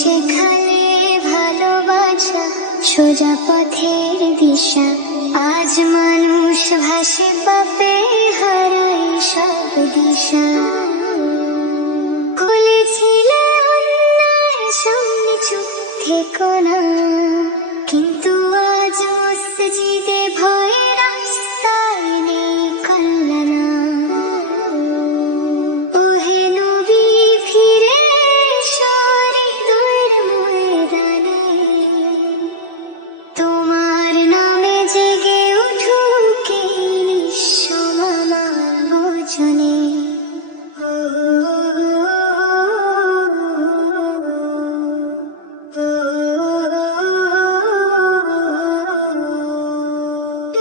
শেখালে ভালোবাসা, সোজা পথের দিশা। আজ মানুষ ভাসে পাপে, হারায় সব দিশা। খুলেছিলে অন্যায় সামনে, চুপ থেকো না, কিন্তু আজ মসজিদে ভয়ে রাস্তায় নেই কল্যাণ। ওহে নবী, ফিরে এসো হৃদয়ের ময়দানে, তোমার নামে জেগে উঠুক এই নিঃস্ব মানব জনে।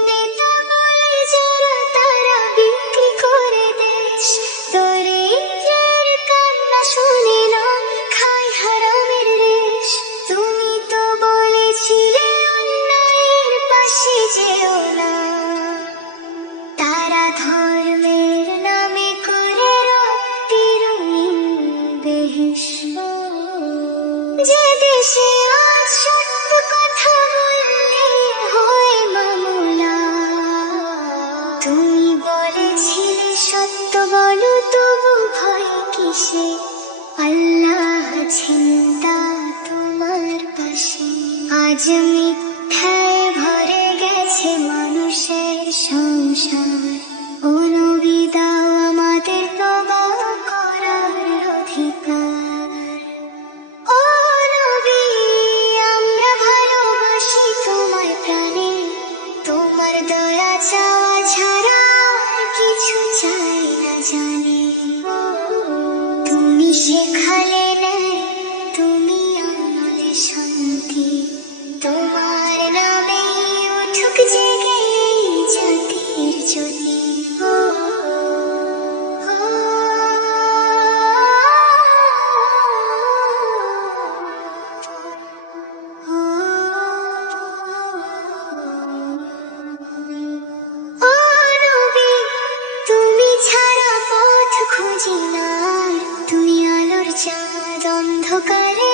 নেতা বলে যারা, তারা বিক্রি করে দেশ, তোর ইজ্জতের কান্না শুনে না খায় হারামের রেশ। তুমি তো বলেছিলে অন্যায়ের পাশে যেও না, তারা ধর্মের নামে করে রক্তির বেহেশ। যে দেশে আজ সত্য কথা বললে হয় মামলা, তুমি বলেছিলে সত্য বলো তবু ভয় কিসে। আল্লাহ আছেন তা তোমার পাশে। আজ মিথ্যায় ভরে গেছে মানুষের সংসার, ও নবী দাও আমাদের তওবা করার অধিকার। ও নবী, আমরা ভালোবাসি তোমার প্রাণে, তোমার দয়া চাওয়া ছাড়া আর কিছু চাই না জানি। তুমি শেখালে ন্যায়, তুমি আমাদের শান্তি, তোমার নামে উঠুক জেগে এই জাতির জ্যোতি। ও নবী, তুমি ছাড়া পথ খুঁজি না, তুমি আলোর চাঁদ অন্ধকারে